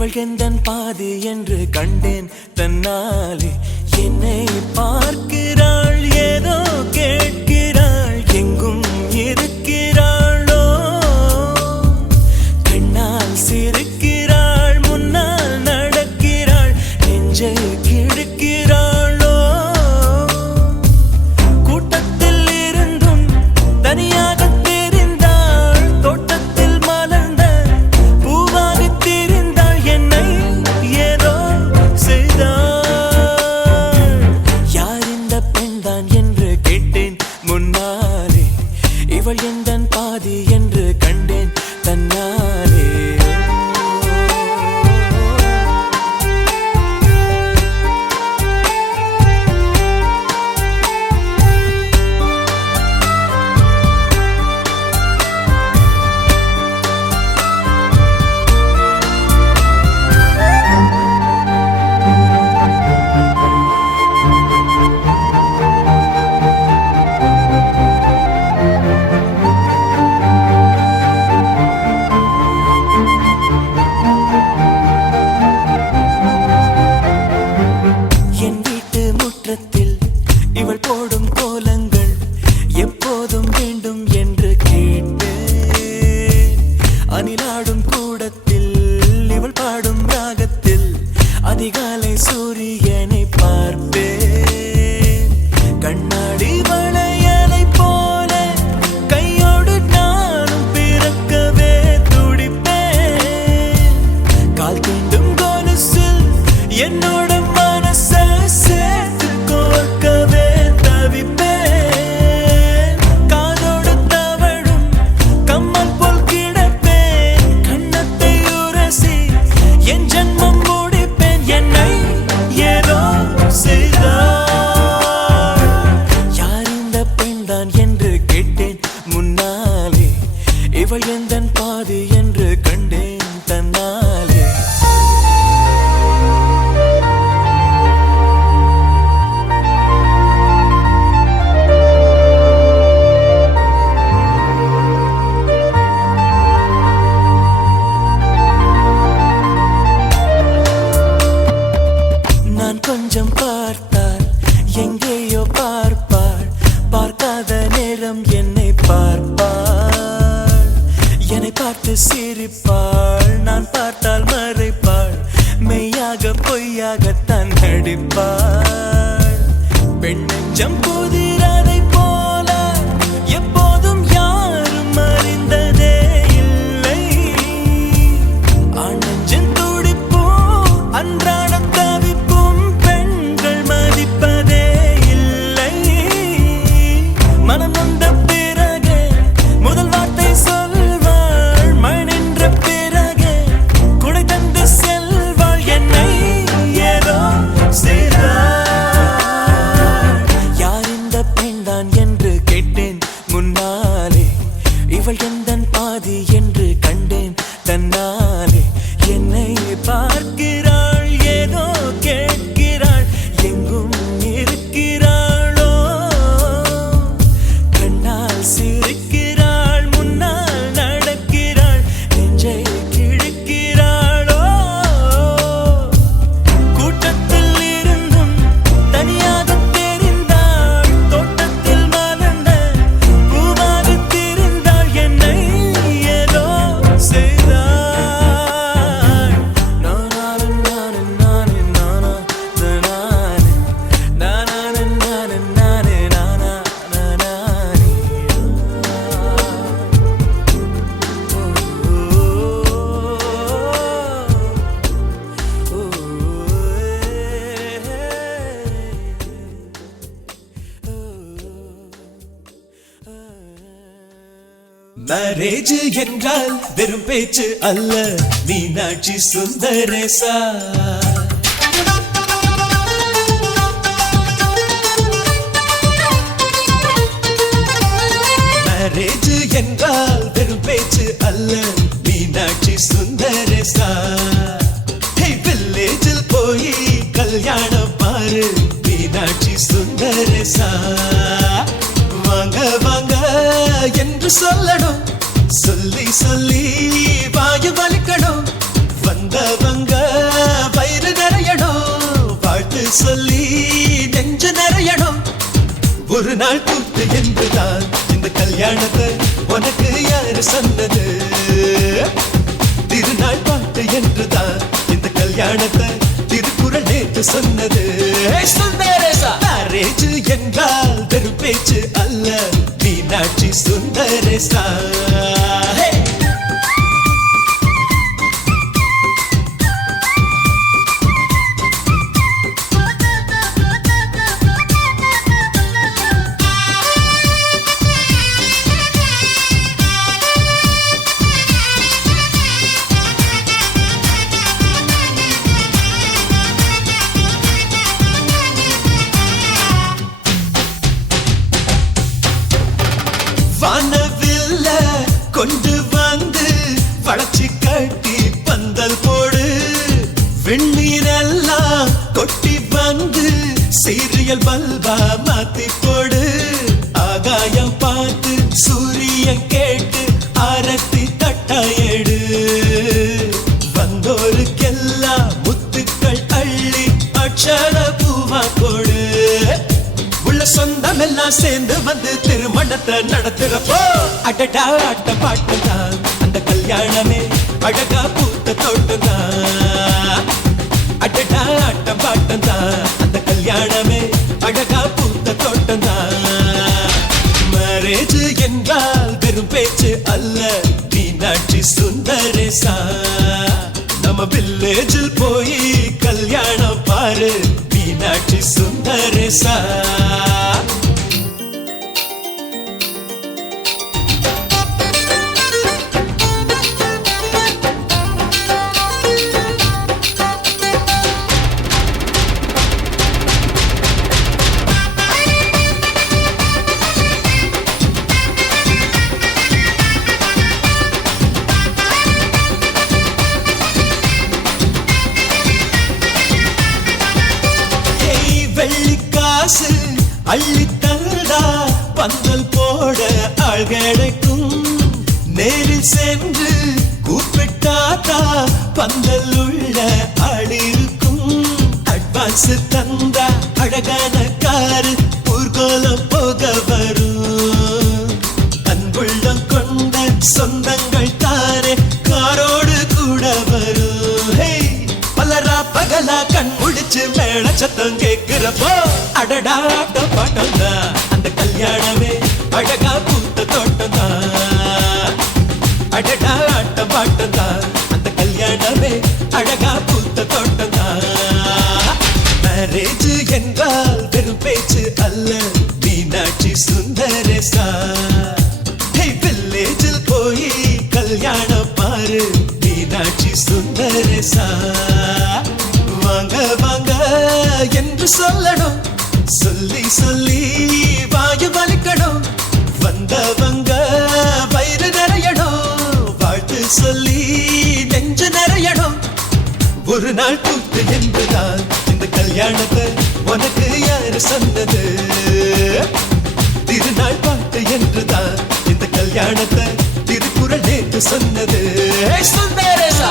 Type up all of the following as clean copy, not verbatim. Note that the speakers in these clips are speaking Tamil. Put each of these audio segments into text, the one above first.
இவள் எந்தன் பாதி என்று கண்டேன் தன்னாலே. என்னை பார்க்கிறாள், ஏதோ கேட்கிறாள், எங்கும் இருக்கிறாளோ. கண்ணால் சிரிக்கிறாள், முன்னால் நடக்கிறாள், நெஞ்சை கிழக்கிறாளோ. கூட்டத்தில் இருந்தும் தனியாக இவள் எந்தன் பாதி என்று கண்டேன் தன்னாலே. இவள் போடும் கோலங்கள் எப்போதும் வேண்டும் என்று கேட்டேன். அணிலாடும் கூடத்தில் இவள் பாடும் ராகத்தில் அதிகாலை சூரியனை பார்ப்பேன். கண்ணாடி வளையலை போல கையோடு நானும் பிறக்கவே துடிப்பேன். கால் தீண்டும் கொலுசில் என்னோட மனசை சேர்த்து கோர்க்கவே தவிப்பேன். காதோடு தவழும் கம்மல் போல் கிடப்பேன். கண்ணத்தை உரசி என் ஜன்மம் முடிப்பேன். என்னை ஏதோ செய்தாள். யார் இந்த பெண்தான் என்று கேட்டேன் முன்னாலே. இவள் எந்தன் பாதி என்று கண்டேன் தன்னாலே. கொஞ்சம் பார்த்தால் எங்கேயோ பார்ப்பாள். பார்க்காத நேரம் என்னை பார்ப்பாள். என்னை பார்த்து சிரிப்பாள். நான் பார்த்தால் மறைப்பாள். மெய்யாக பொய்யாகத்தான் நடிப்பாள். பெண் நெஞ்சம் புதிரதை போல எப்போதும் யாரும் அறிந்ததே இல்லை. ஆண் நெஞ்சின் துடிப்போ அன்றாட என்று கேட்டேன் முன்னாலே. இவள் எந்தன் பாதி என்று கண்டேன் தன்னாலே. என்னை பார்க்கிறாள், ஏதோ கேட்கிறாள், எங்கும் இருக்கிறாளோ. கண்ணால் சிரிக்கிறாள், முன்னால் நடக்கிறாள், நெஞ்சை கிழக்கிறாளோ. கூட்டத்தில் இருந்தும் தனியாக மேரேஜ் என்றால் வெறும் பேச்சு அல்ல, மீனாட்சி சுந்தரேசா. மேரேஜ் என்றால் வெறும் பேச்சு அல்ல, மீனாட்சி சுந்தரேசா. வில்லேஜில் போய் கல்யாணம் பாரு, மீனாட்சி சுந்தரேசா. வாங்க வாங்க என்று சொல்லணும், சொல்லி சொல்லி வாயு வலிக்கணும். வந்தவங்க வயிறு நிறையணும், வாழ்த்து சொல்லி நெஞ்சு நிறையணும். ஒரு நாள் கூத்து என்றுதான் இந்த கல்யாணத்தை உனக்கு யாரு சொன்னது? திருநாள் பாட்டு என்றுதான் இந்த கல்யாணத்தை திருக்குறள் நேற்று சொன்னது. மேரேஜ் என்றால் வெறும் பேச்சு அல்ல, மீனாட்சி சுந்தரேசா. வானவில்ல கொண்டு வந்து வளர்ச்சி கட்டி பந்தல் போடு, வெண்ணீரெல்லாம் கொட்டி வந்து சீரியல் பல்பா மாத்தி போடு. ஆகாயம் பார்த்து சூரியன் கேட்டு ஆரத்தி தட்டாயேடு, வந்தோருக்கெல்லாம் முத்துக்கள் அள்ளி அட்சர பூவா போடு. உள்ள சொந்தம் எல்லாம் சேர்ந்து வந்து திருமணத்தை நடத்துறப்போ அடடா ஆட்ட பாட்டுதான் அந்த கல்யாணமே அழகா பூத்த தோட்டம்தான். அடடா ஆட்ட பாட்டுதான் அந்த கல்யாணமே அழகா பூத்த தோட்டம்தான். மேரேஜ் என்றால் வெறும் பேச்சு அல்ல, மீனாட்சி சுந்தரேசா. நம்ம வில்லேஜில் போய் கல்யாணம் பாரு, மீனாட்சி சுந்தரேசா. வெள்ளிக்காசு அள்ளி தந்தா பந்தல் போட ஆள் கிடைக்கும், நேரில் சென்று கூப்பிட்டாதா பந்தல் உள்ள ஆள் இருக்கும். அட்வான்ஸ் தந்தா அழகான காரு ஊர்கோலம் போக வரும். அன்புள்ளம் கொண்ட சொந்தங்கள் தானே காரோடு கூட வரும். பலரா பகலா கண் முடிச்சு மேல சத்தம் கேட்கிறப்போ அடடா ஆட்ட பாட்டம்தான் அந்த கல்யாணமே அழகா பூத்த தோட்டம்தான். அடடா ஆட்ட பாட்டம்தான் அந்த கல்யாணமே அழகா பூத்த தோட்டம்தான். மேரேஜ் என்றால் வெறும் பேச்சு அல்ல, மீனாட்சி சுந்தரேசா. வில்லேஜில் போய் கல்யாணம் பாரு, மீனாட்சி சுந்தரேசா. வாங்க வாங்க என்று சொல்லணும், சொல்லி சொல்லி வாயு வலிக்கணும். வந்தவங்க வயிறு நிறையணும், வாழ்த்து சொல்லி நெஞ்சு நிறையணும். ஒரு நாள் கூத்து என்றுதான் இந்த கல்யாணத்தை உனக்கு யாரு சொன்னது? திருநாள் பாட்டு என்றுதான் இந்த கல்யாணத்தை திருக்குறள் நேற்று சொன்னது. சுந்தரேசா.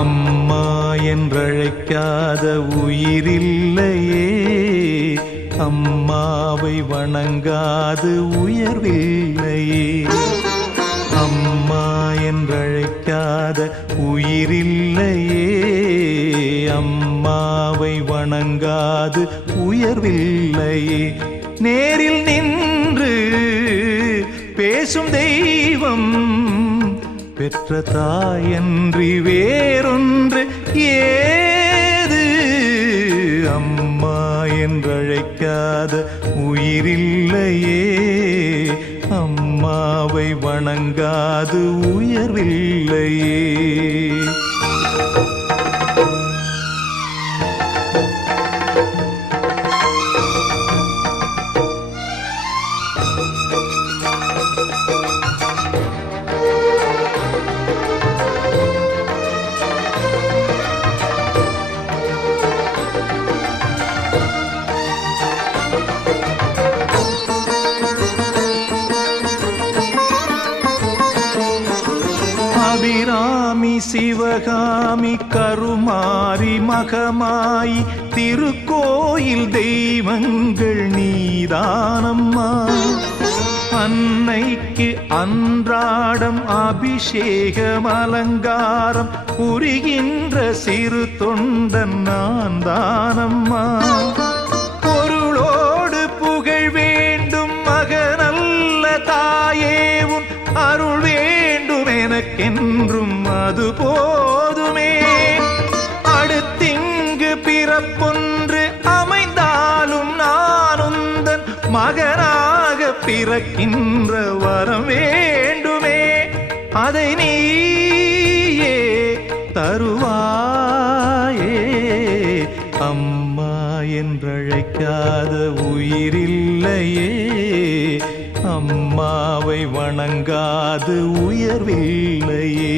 அம்மா என்றழைக்காத உயிரில்லையே, அம்மாவை வணங்காது உயர்வில்லையே. அம்மா என்றழைக்காத உயிரில்லையே, அம்மாவை வணங்காது உயர்வில்லையே. நேரில் நின்று பேசும் தெய்வம் பெற்ற தாயன்றி வேறொன்று ஏது? அம்மா என்றழை என்றழைக்காத உயிரில்லையே, அம்மாவை வணங்காது உயர்வில்லையே. அபிராமி சிவகாமி கருமாரி மகமாயி திருக்கோயில் தெய்வங்கள் நீதானம்மா. அன்னைக்கு அன்றாடம் அபிஷேகம் அலங்காரம் புரிகின்ற சிறு தொண்டன் நான் தானம்மா. பொருளோடு புகழ் வேண்டும் மகனல்ல தாயே, உன் அருள் வேண்டும் எனக்கென்றும் அது போதுமே. அடுத்திங்கு பிறப்பொன்று அமைந்தாலும் நான் உந்தன் மகனாக பிறக்கின்ற வரம் வேண்டுமே. அதை நீயே தருவாயே, அம்மா என்றழைக்காத உயிரில்லையே, அம்மாவை வணங்காது உயர்வில்லையே.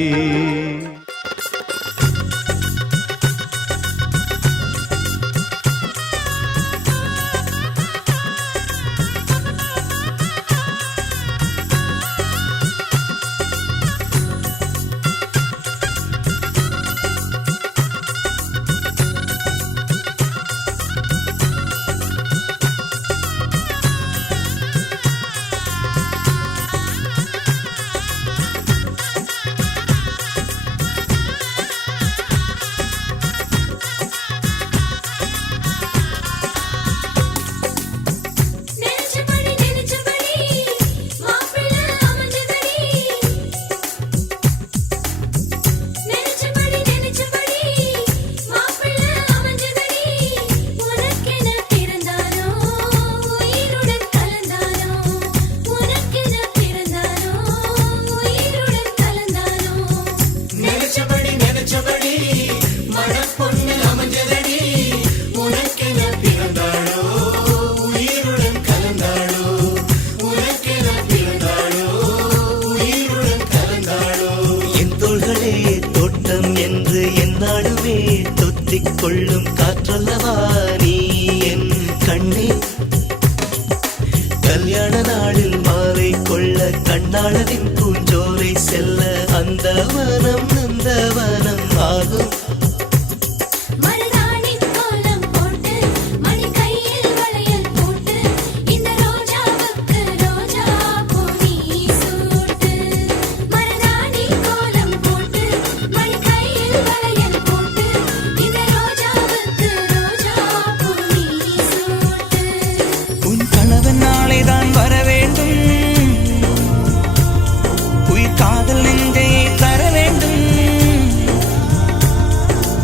கொள்ளும் காற்றல்லவா நீ என் கண்ணே. கல்யாண நாளில் மாலை கொள்ள கண்ணாளரின் பூஞ்சோலை செல்ல அந்த வனம் நந்தவனம் ஆகும்.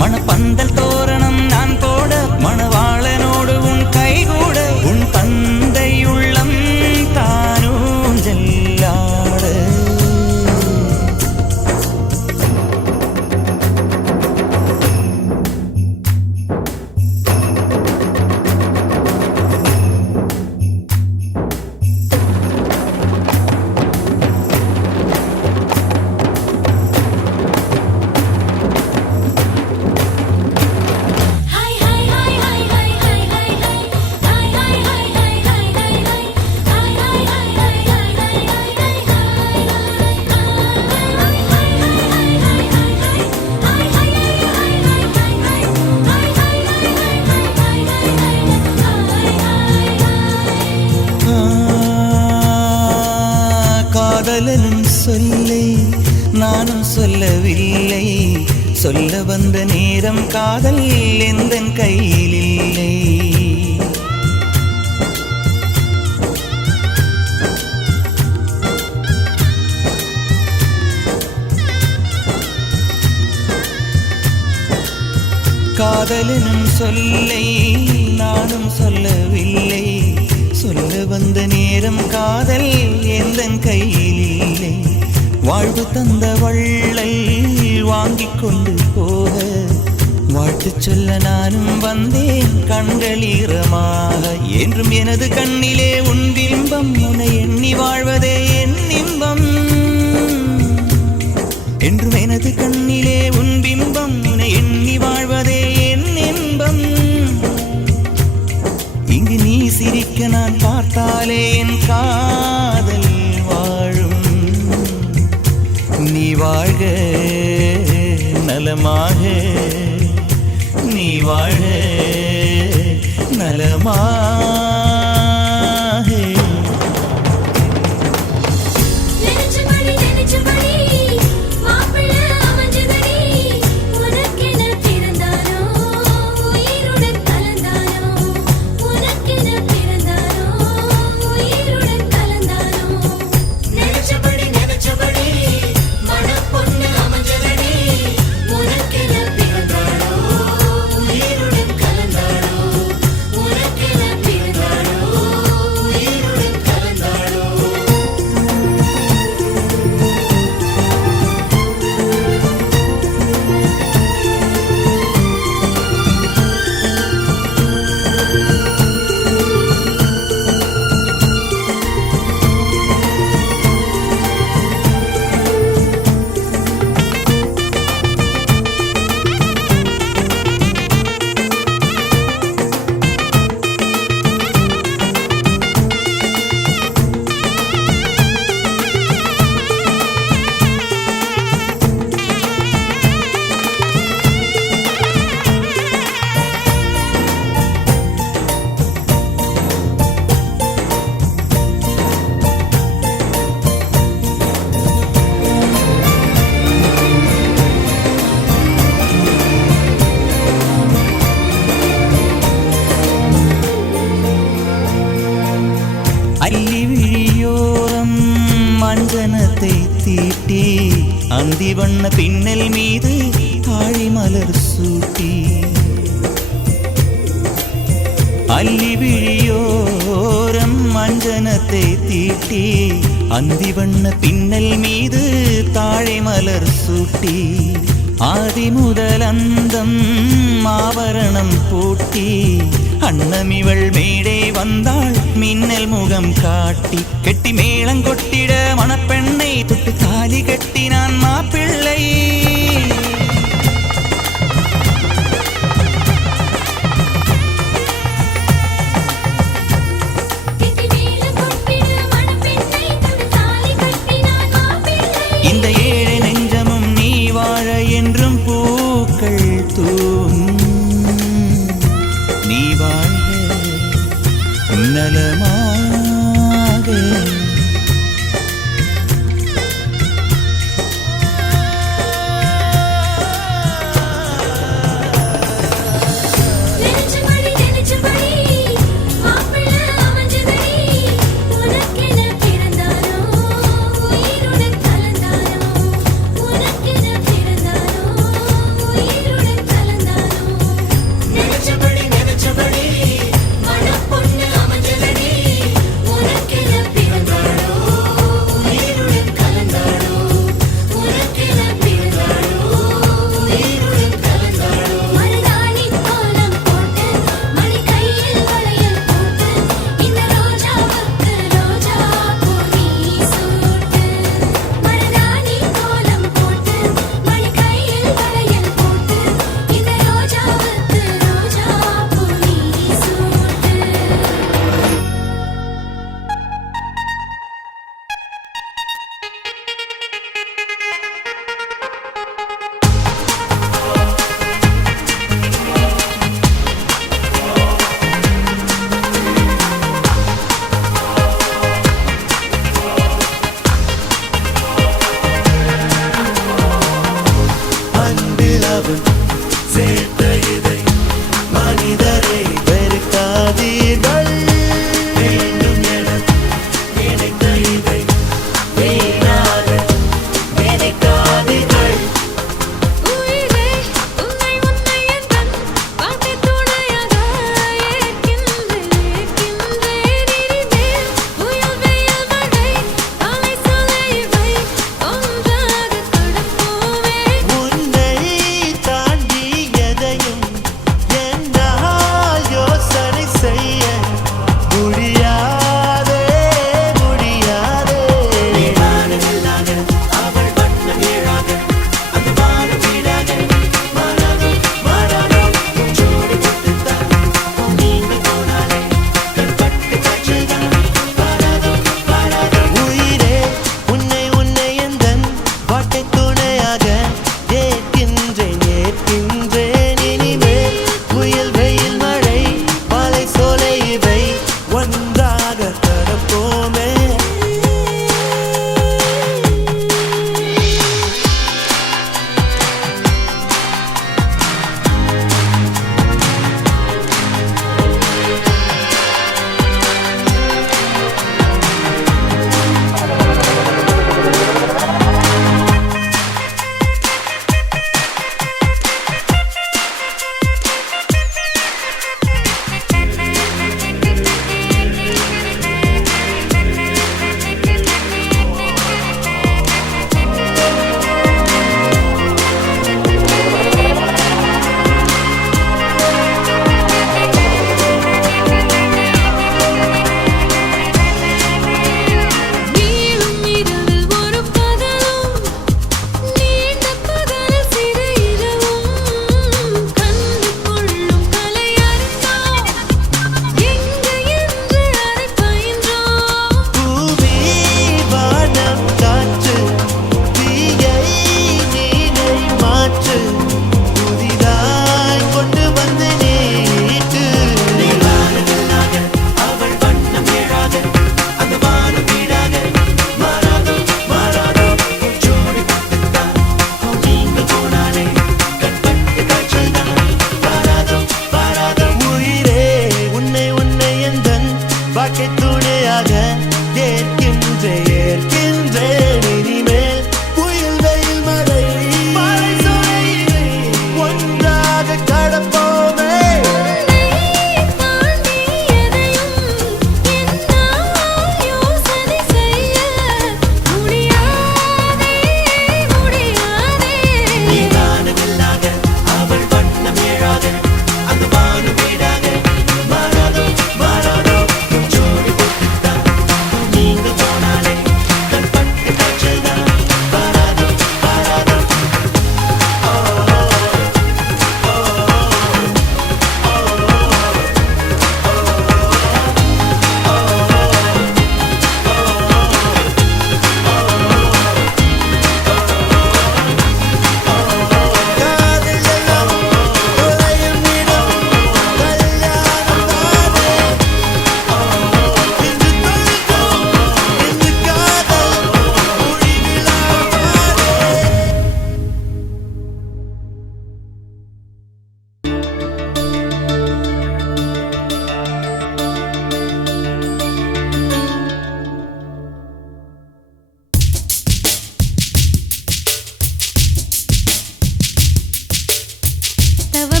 மணப்பந்தல் தோரணம் நான் போட மணவாளனோடு உன் கைகூட உன் தந்தை உள்ளம் தானும் ஜல்லாட. காதலனும் சொல்லை நானும் சொல்லவில்லை, சொல்ல வந்த நேரம் காதல் எந்தன் கையில் இல்லை. காதலனும் சொல்லை நானும் சொல்லவில்லை, சொல்ல வந்த நேரம் காதல் எந்தன் கையில் இல்லை. வாழ்வு தந்த வள்ளல் வாங்கிக் கொண்டு போக வாழ்த்து சொல்ல நானும் வந்தேன் கண்கள் ஈரமாக. என்றும் எனது கண்ணிலே உன் பிம்பம், உன்னை எண்ணி வாழ்வதே என் இன்பம். என்றும் எனது கண்ணிலே உன் பிம்பம், உன்னை எண்ணி வாழ்வதே என் இன்பம். இங்கு நீ சிரிக்க நான் பார்த்தாலே என் காதல் வாழும். நீ வாழ்க நலமாக, நீ வாழ நலமாக. அள்ளி விழியோரம் மஞ்சனத்தை தீட்டி அந்தி வண்ண பின்னல் மீது தாழி மலர் சூட்டி. அள்ளி விழியோரம் மஞ்சனத்தை தீட்டி அந்தி வண்ண பின்னல் மீது தாழை மலர் சூட்டி. ஆதி முதல் அந்தம் ஆபரணம் பூட்டி அன்னமிவள் மேடை வந்தாள் மின்னல் முகம் காட்டி. கெட்டி மேளங்கொட்டிட மணப்பெண்ணை தொட்டு தாலி கட்டினான் மாப்பிள்ளை. இந்த ஏழை நெஞ்சமும் நீ வாழ என்றும் பூக்கள் தூவும். நீ வாழ்க நலமாக.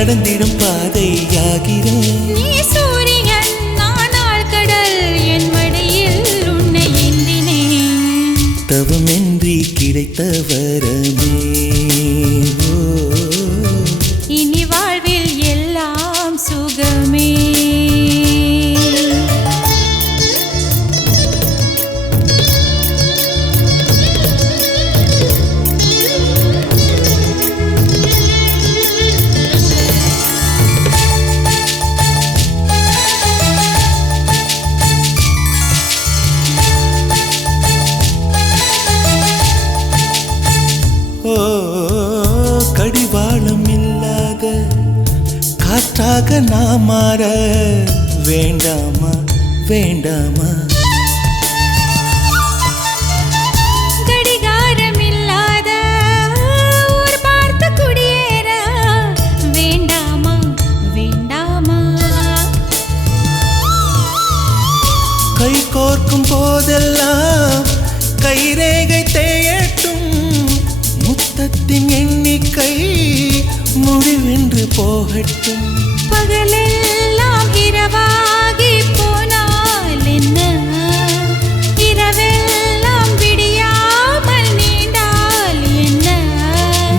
நடந்திடும் பாதையாகிறேன். நீ சூரியன் நான் ஆழ்கடல் என் மடியில் உன்னை ஏந்தினேன். தவமின்றி கிடைத்த வரமே ஓ. இனி வாழ்வில் எல்லாம் சுகமே. ஓ கடிவாளம் இல்லாத காற்றாக நான் மாற வேண்டாமா வேண்டாமா. கடிகாரம் இல்லாத ஊர் பார்த்து குடியேற வேண்டாமா வேண்டாமா. கை கோர்க்கும் போதெல்லாம் கைரேகை தேயட்டும். முத்தத்தின் எண்ணிக்கை முடிவென்று போகட்டும். பகலெல்லாம் இரவாகி போனால் என்ன, இரவெல்லாம் விடியாமல் நீண்டால் என்ன.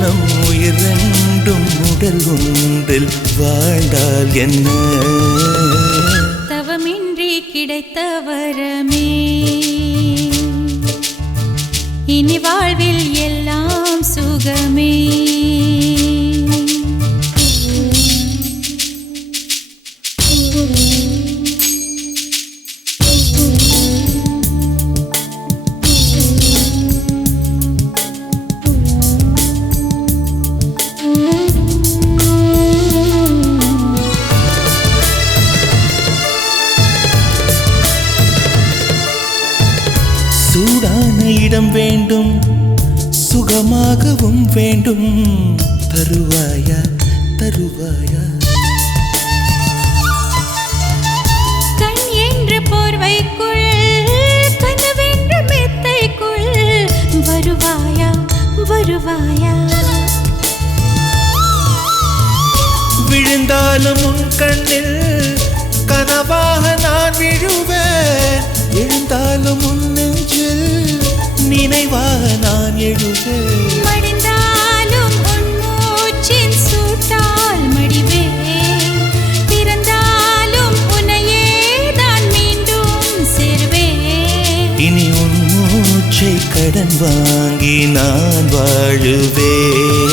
நம் உயிர் ரெண்டும் உடல் ஒன்றில் வாழ்ந்தால் என்ன. தவமின்றி கிடைத்த வரமே இனி வாழ்வில் எல்லாம் சுகமே. சூடான இடம் வேண்டும், சுகமாகவும் வேண்டும். தருவாயா தருவாயா. கண் என்ற போர்வைக்குள் கனவென்ற மெத்தைக்குள் வருவாயா வருவாயா. விழுந்தாலும் உன் கண்ணில் கனவாக நான் விழுவேன். எழுந்தாலும் உன் நெஞ்சில் நினைவாக நான் எழுவேன். மடிந்தாலும் உன் மூச்சின் சூட்டால் மடிவேன். பிறந்தாலும் உன்னையே நான் மீண்டும் சேர்வேன். இனி உன் மூச்சை கடன் வாங்கி நான் வாழுவேன்.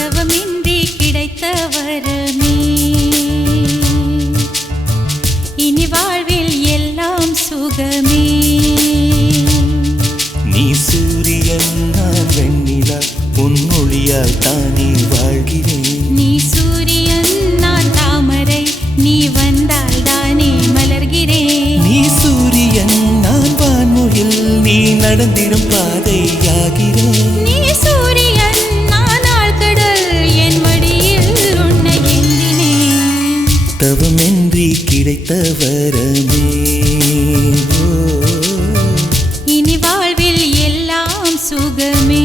தவமின்றி கிடைத்த வரமே இனி வாழ்வில் எல்லாம் சுகமே. நீ சூரியன் நான் வெண்ணிலா உன் ஒளியால் தானே வாழ்கிறேன். நீ சூரியன் நான் தாமரை நீ வந்தால் தானே மலர்கிறேன். நீ சூரியன் நான் வான்முகில் நீ நடந்திடும் பாதையாகிறேன். நீ சூரியன் நான் ஆழ்கடல் என் மடியில் உன்னை ஏந்தினேன். தவமின்றி கிடைத்த வரமே ஓ. இனி வாழ்வில் எல்லாம் சுகமே.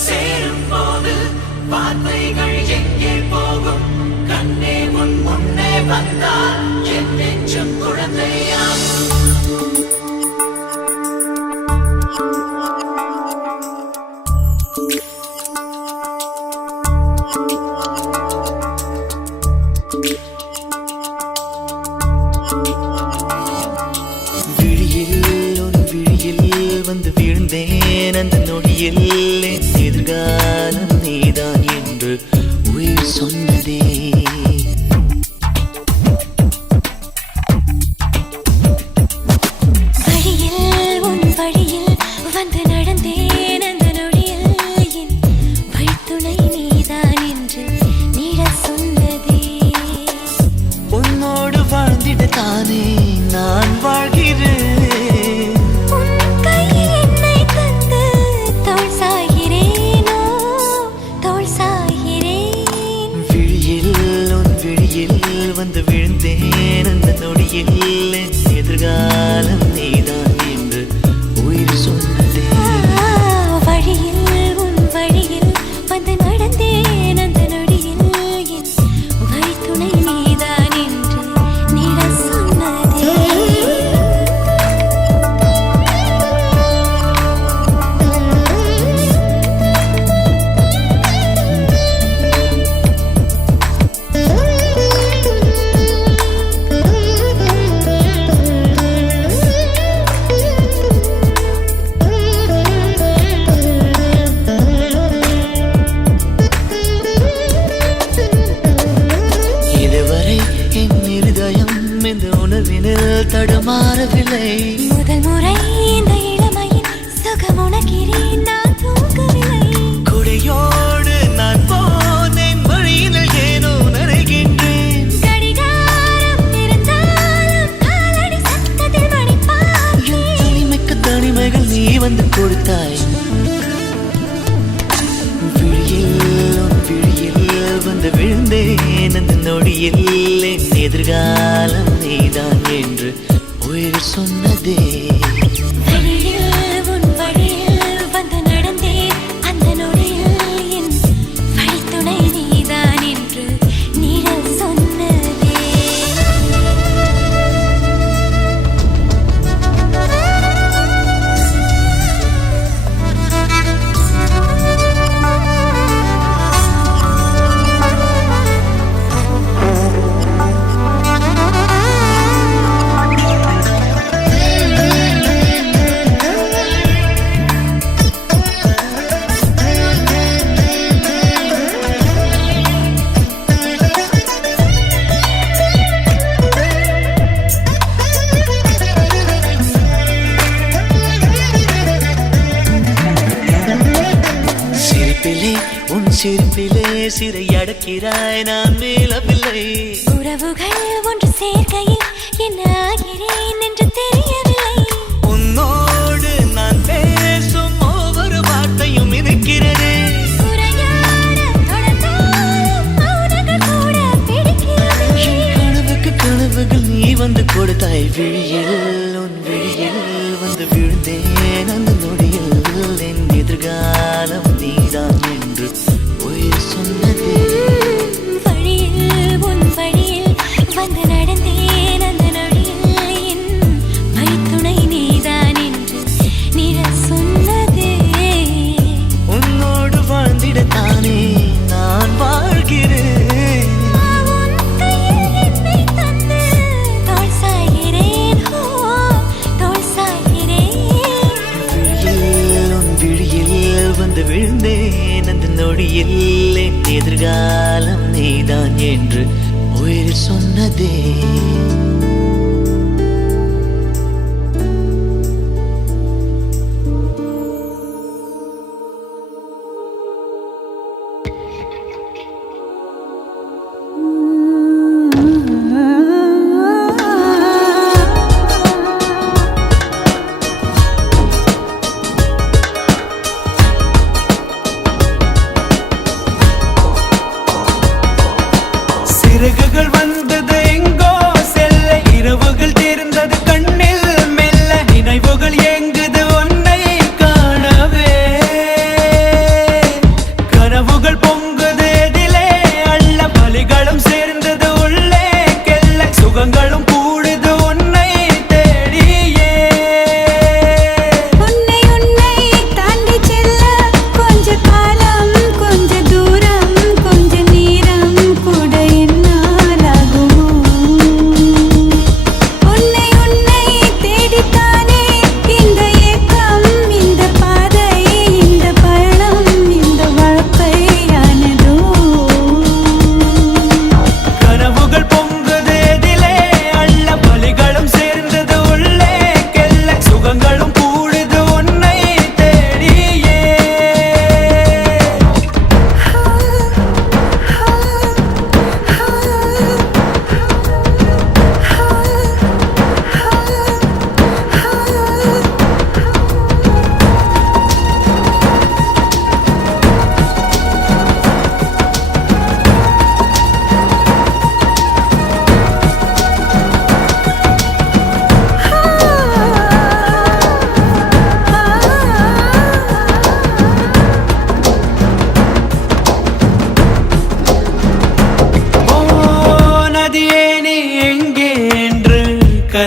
சேரும் போது வார்த்தைகள் எங்கே போகும் கண்ணே உன் முன்னே வந்தால் என் நெஞ்சம் குழந்தையாகும் வந்து வீழ்ந்தேன் அந்த நொடியில் என் எதிர்காலம் நீதான் என்று உயிர் சொன்னதே வழியில் உன் வழியில் வந்து நடந்தேன் அந்த நொடியில் என் வழித்துணை நீதான் என்று நீடச் சொன்னதே உன்னோடு வாழ்ந்திட தானே நான் வாழ்கிறேன் வந்து விழுந்தேன் அந்த நொடியில் என் எதிர்காலம் நீதான் என்று உயிர் சொன்னதே வழியில் உன் வழியில் வந்து நடந்தேன் அந்த நொடியில் என் வழித்துணை நீதான் என்று நீடச் சொன்னதே தடுமாறவில்லை முதல் முறை இந்த இளமையின் சுகம் உணக்கிறேன் நான் தூங்கவில்லை கொடையோடு நான் போனேன் வழியினில் ஏனோ நனைகின்றேன் கடிகாரம் இருந்தாலும் காலடி சத்தத்தில் மணி பார்த்தேன் தனிமைக்கு தனிமைகள் நீ வந்து கொடுத்தாய் விழியில் வந்து விழுந்தேன் அந்த நொடியில் என் எதிர்காலம் நீதான் என்று உயிர் சொன்னதே வழியில் உன் வழியில் வந்து நடந்தேன் அந்த நொடியில் என் வழித்துணை நீதான் என்று நீடச் சொன்னதே சிரிப்பிலே சிறை அடக்கிறாய் நான் மேலவில்லை உறவுகள் ஒன்று சேர்க்கையில் என்ன ஆகிறேன் என்று தெரியவில்லை உன்னோடு நான் பேசும் ஒவ்வொரு வார்த்தையும் இருக்கிறதே கனவுக்கு கனவுகள் நீ வந்து கொடுத்தாய் விழியில் உன் விழியில் வந்து விழுந்தேன் அந்த நொடியில் என் எதிர்காலம் நீதான் என்று உயிர் சொன்னதே வழியில் உன் வழியில் வந்து நடந்தேன் அந்த நொடியில் என் வழித்துணை நீதான் என்று நீடச் சொன்னதே உன்னோடு வாழ்ந்திட தானே நான் வாழ்கிறேன் உன் கையில் என்னை தந்து தோள் சாய்கிறேன் தோள் சாய்கிறேன் உன் விழியில் வந்து விழுந்தேன் அந்த நொடியில் என் எதிர்காலம் நீதான் என்று உயிர் சொன்னதே சிறகுகள் வந்தது எங்கோ செல்ல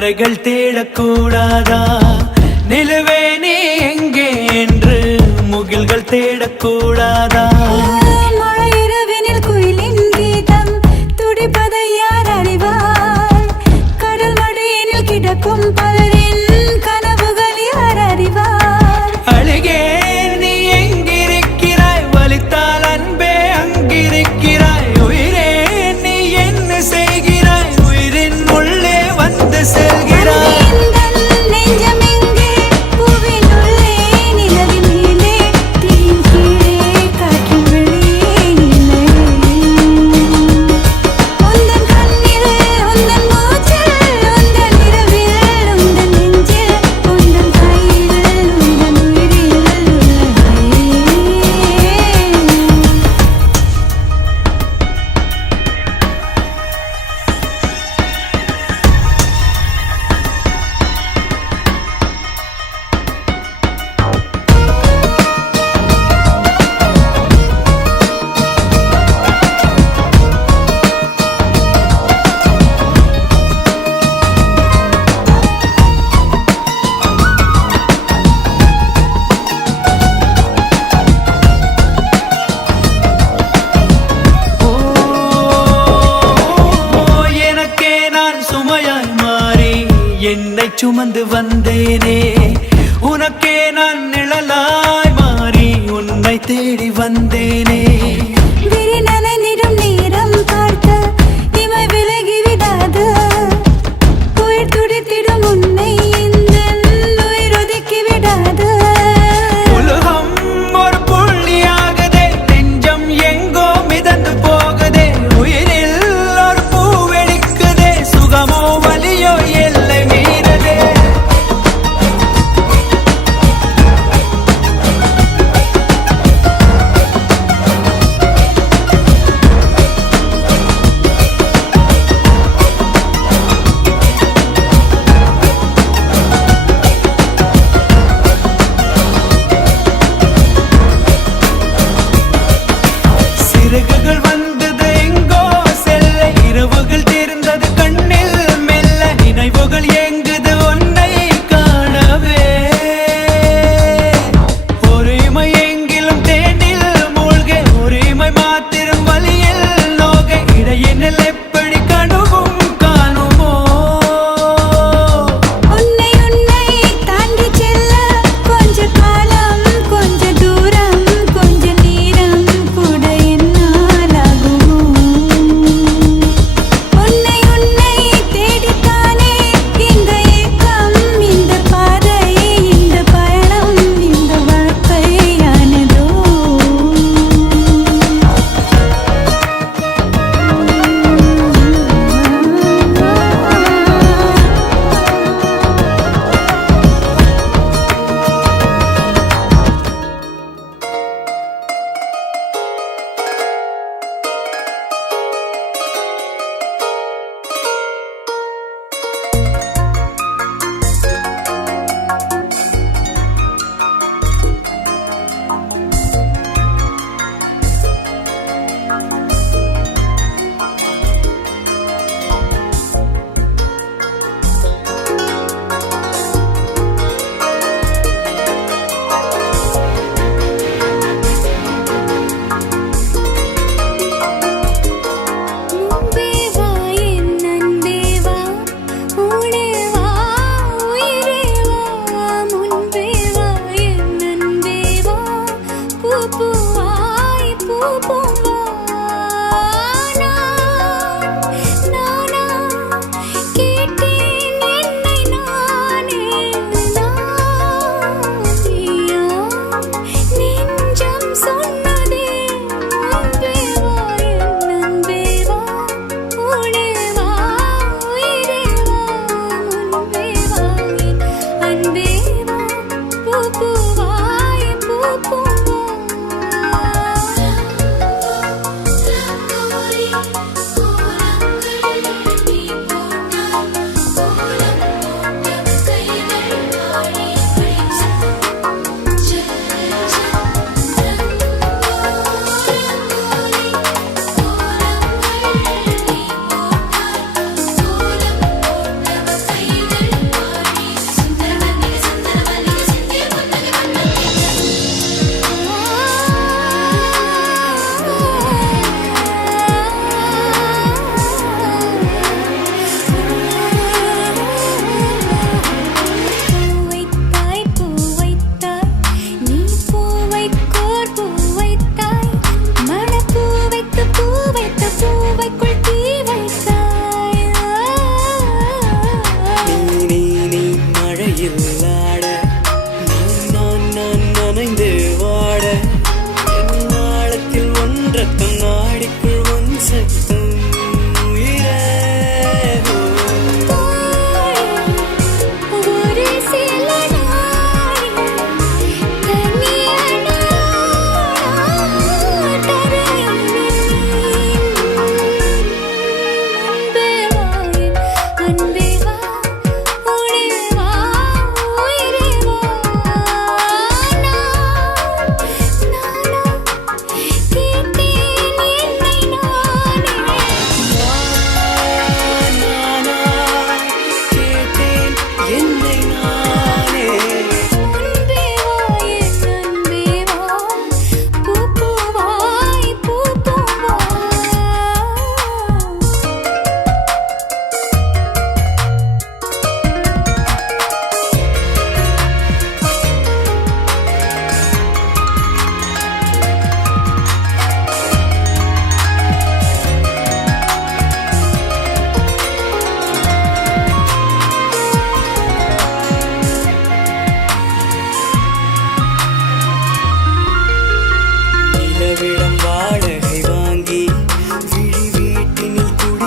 கரைகள் தேடக்கூடாதா நிலவே நீ எங்கே என்று முகில்கள் தேடக்கூடாதா மழை இரவினில் குயிலின் கீதம் துடிப்பதை யார் அறிவார் கடல் மடியினில் கிடக்கும் பலரின் கனவுகள் யார் அறிவார் அழகே நீ எங்கிருக்கிறாய் வலித்தால் அன்பே அங்கிருக்கிறாய் உயிரே நீ என்ன செய்கிறாய் உயிரின் உள்ளே வந்து செல்கிறாய் என்னை சுமந்து வந்தேனே உனக்கே நான் நிழலாய் மாறி உன்னை தேடி வந்தேனே நனைந்திடும் நேரம் பார்த்த இமை விலகி விடாது உயிர் துடித்திடும் உன்னை இந்த உயிர் ஒதுக்கி விடாது உலகம் ஒரு புள்ளியாகதே நெஞ்சம் எங்கோ மிதந்து போகுதே உயிரில் ஒரு பூ வெடிக்குதே சுகமோ வலியோ எல்லை மீறதே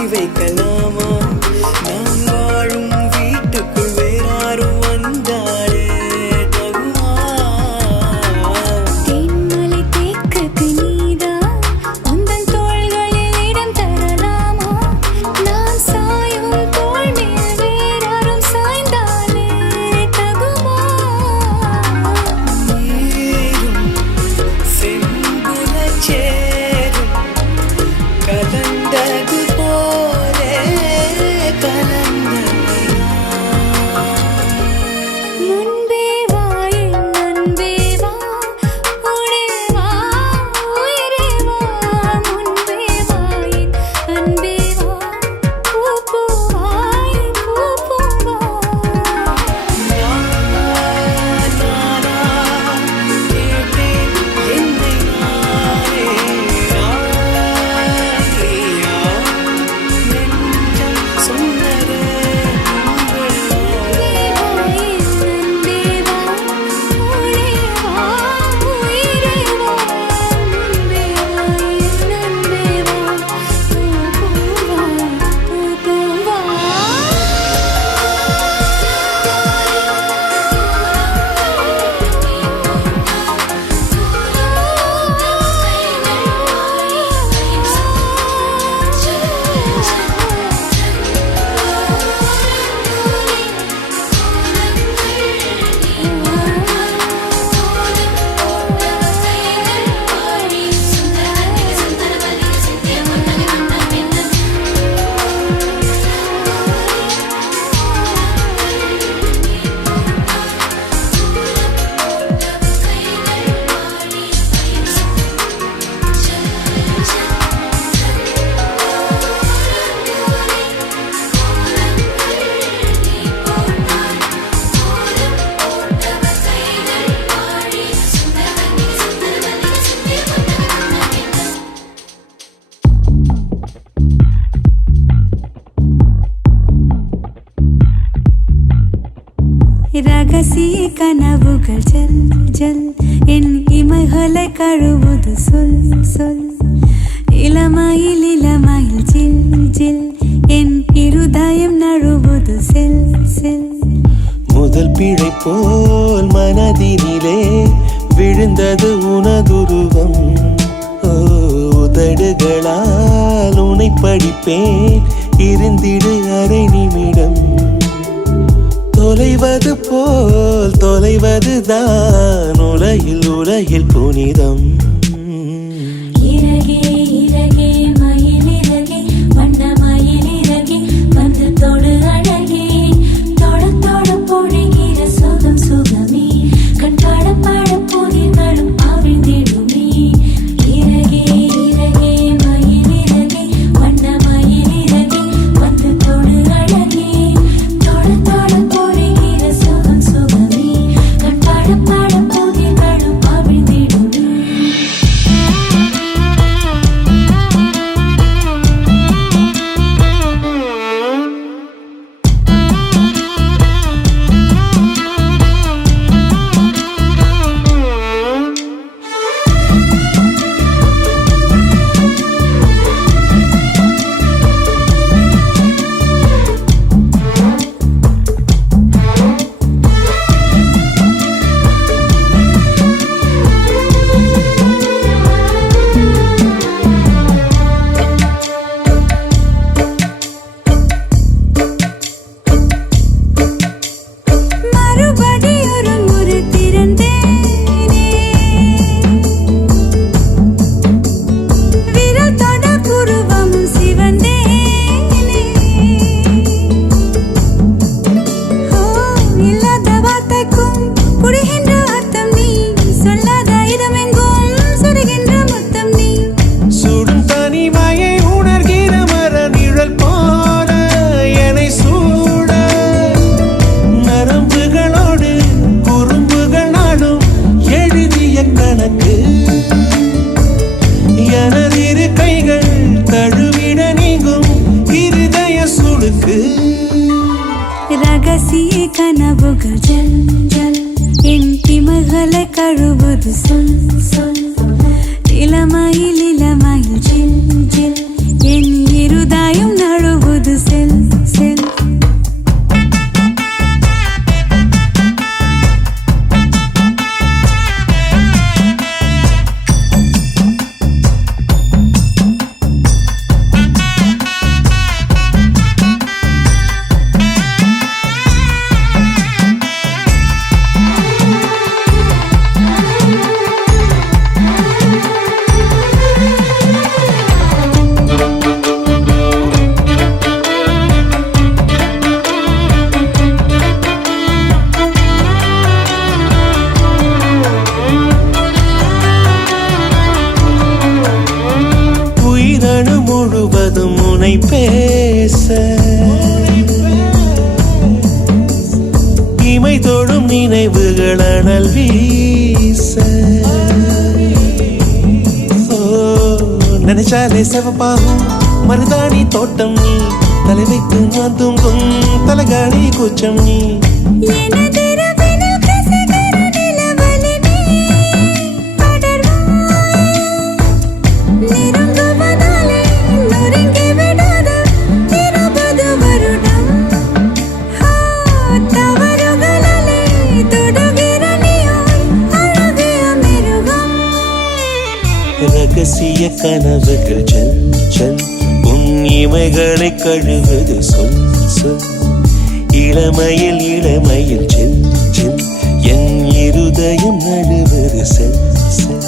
வைக்கலாமா நான் வாழும் வீட்டுக்குள் வேறாரும் வந்தாலே தகுமா தேன்மலை தேக்குக்கு நீதான் உந்தன் தோள்களில் இடம் தரலாமா நான் சாயும் தோள் மேல் வேறாரும் சாய்ந்தாலே தகுமா நீரும் செம்புலச் சேரும் கலந்தது போலே கலந்தவையா முன்பே வா என் அன்பே வா உடே வா உயிரே வா முன்பே வா என் அன்பே வா பூவாய் பூவா நானா கேட்டேன் என்னை நானே நீயா நெஞ்சம் சொன்னதே ரகசிய கனவுகள் ஜல் ஜல் என் இமைகளை கழுவுது சொல் சொல் இளமையில் இளமையில் ஜில் ஜில் என் இருதயம் நழுவுது செல் செல் முதல் பிழை போல் மனதினிலே விழுந்தது உனதுருவம் உதடுகளால் உனை படிப்பேன் இருந்திடு அரை நிமிடம் தொலைவது போல் தொலைவதுதான் உலகில் உலகில் புனிதம் இறகே இறகே மயில் இறகே வண்ண மயில் இறகே வந்து தொடு அழகே தொட தொட பொழிகிற சுகம் சுகமே கண்பாட பாட புதிர்களும் அவிழ்ந்திடுமே இறகே இறகே மயில் இறகே வண்ண மயில் இறகே வந்து தொடு அழகே தொட தொட பொழிகிற சுகம் சுகமே கண்பாட பாட புதிர்களும் அவிழ்ந்திடுமே மறுபடியொரு முறை திறந்தேனே விரல் தொட புருவம் சிவந்தேனே இல்லாத வார்த்தைக்கும் புரிகின்ற அர்த்தம் நீ சொல்லாத இடமெங்கும் சுடுகின்ற முத்தம் நீ சுடும் தனிமையை உணர்கிற மர நிழல் போல என்னை சூட நரம்புகளோடு குறும்புகள் நாடும் எழுதிய கணக்கு எனதிரு கைகள் தழுவிட நீங்கும் இருதய சுடுக்கு ரகசிய கனவுகள் ஜல் ஜல் என் இமைகளை கழுவுது சொல் சொல் இளமையில் இளமையில் ஜில் ஜில் என் இருதயம் நடு முழுவதும் உனை பேச இமை தொடும் நினைவுகள் அனல் வீச ஓ, நினைச்சாலே செவப்பாகும் மருதாணி தோட்டம் நீ தலை வைக்கும் நான் தூங்கும் தலகாணி கூச்சம் நீ ரகசிய கனவுகள் செல் செல் உன் இமைகளை கழுவது சொல் சொல் இளமையில் இளமையில் செல் செல் என் இருதயம் நழுவது செல் செல்